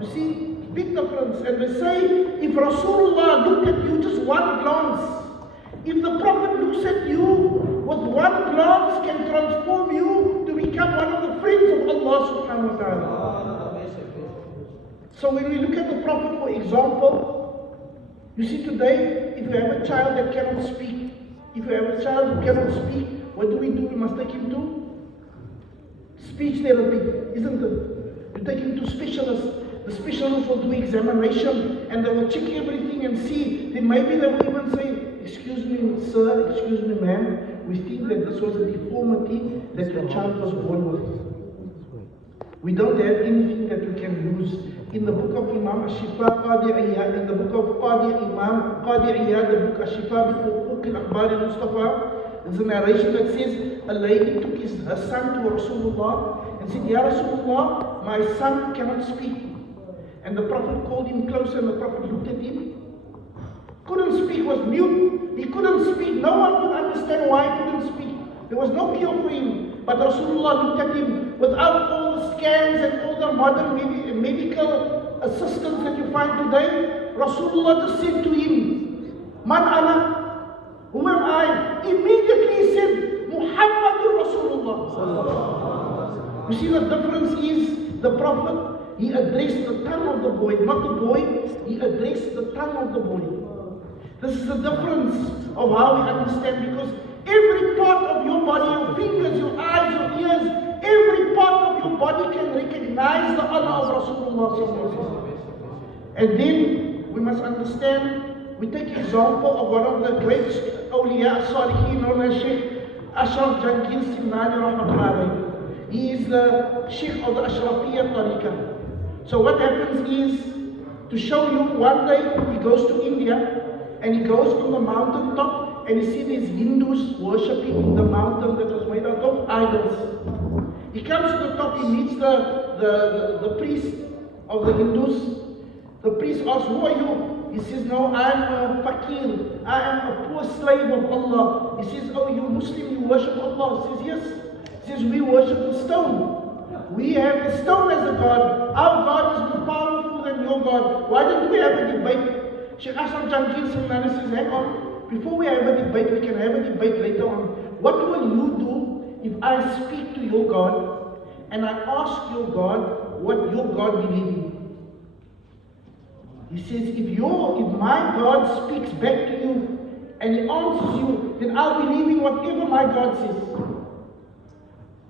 You see, big difference. And they say, if Rasulullah looked at you just one glance, if the Prophet looks at you with one glance, can transform you to become one of the friends of Allah subhanahu wa ta'ala. So when we look at the Prophet, for example, you see today, if you have a child that cannot speak, if you have a child who cannot speak, what do? We must take him to speech therapy, isn't it? You take him to specialists. The specialists will do examination and they will check everything and see. Then maybe they will even say, excuse me, sir, excuse me, ma'am, we think that this was a deformity that your child was born with. We don't have anything that we can use. In the book of Imam Ashifa Qadi Iyad, in the book of Imam Qadi Iyad, the book Ashifa bi al-Akhbar al-Mustafa, there's a narration that says a lady took her son to Rasulullah and said, Ya Rasulullah, my son cannot speak. And the Prophet called him closer and the Prophet looked at him. Couldn't speak, was mute. He couldn't speak. No one could understand why he couldn't speak. There was no cure for him. But Rasulullah looked at him without all the scans and all the modern medical assistance that you find today. Rasulullah just said to him, Man ana? Who am I? Immediately he said, Muhammadur Rasulullah. You see the difference is the Prophet, he addressed the tongue of the boy, not the boy, he addressed the tongue of the boy. This is the difference of how we understand, because every part of your body, your fingers, your eyes, your ears, every part of your body can recognize the honor of Rasulullah. And then we must understand, we take example of one of the great Awliyaa Salihin known as Sheikh Ashraf Jailani rahmatullahi. He is the Sheikh of the Ashrafiyya Tariqah. So what happens is, to show you, one day he goes to India and he goes on the mountain top and he sees these Hindus worshipping the mountain that was made out of idols. He comes to the top, he meets the priest of the Hindus. The priest asks, who are you? He says, no, I am a fakir. I am a poor slave of Allah. He says, oh, you Muslim, you worship Allah? He says, yes. He says, we worship the stone. We have the stone as a God. Our God is more powerful than your God. Why don't we have a debate? Sheikh Ashraf Jailani says, hang on. Before we have a debate, we can have a debate later on. What will you do if I speak to your God and I ask your God what your God believes in? He says, if my God speaks back to you and he answers you, then I'll believe in whatever my God says.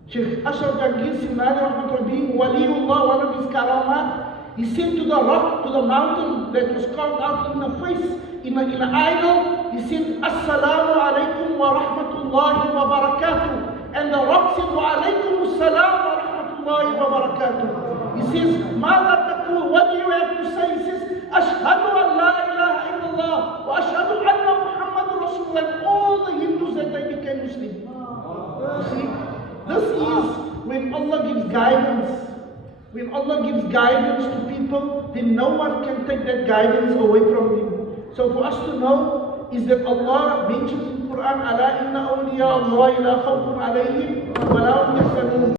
Sheikh Ashraf Jailani, being Waliullah, one of his karamat, he said to the rock, to the mountain that was carved out in the face, in an idol, he said, Assalamu alaikum wa rahmatullahi wa barakatuh. And the rock said, Wa alaikum assalam wa rahmatullahi wa barakatuh. He says, Mada taqul, what do you have to say? He says, Ashhadu an la ilaha illallah wa ashhadu anna Muhammadur Rasulullah. And all the Hindus that they became Muslim. You see, this is when Allah gives guidance. When Allah gives guidance to people, then no one can take that guidance away from him. So for us to know is that Allah mentions in Quran, Ala inna awliya Allah la khawfun alayhim wa la hum yahzanun.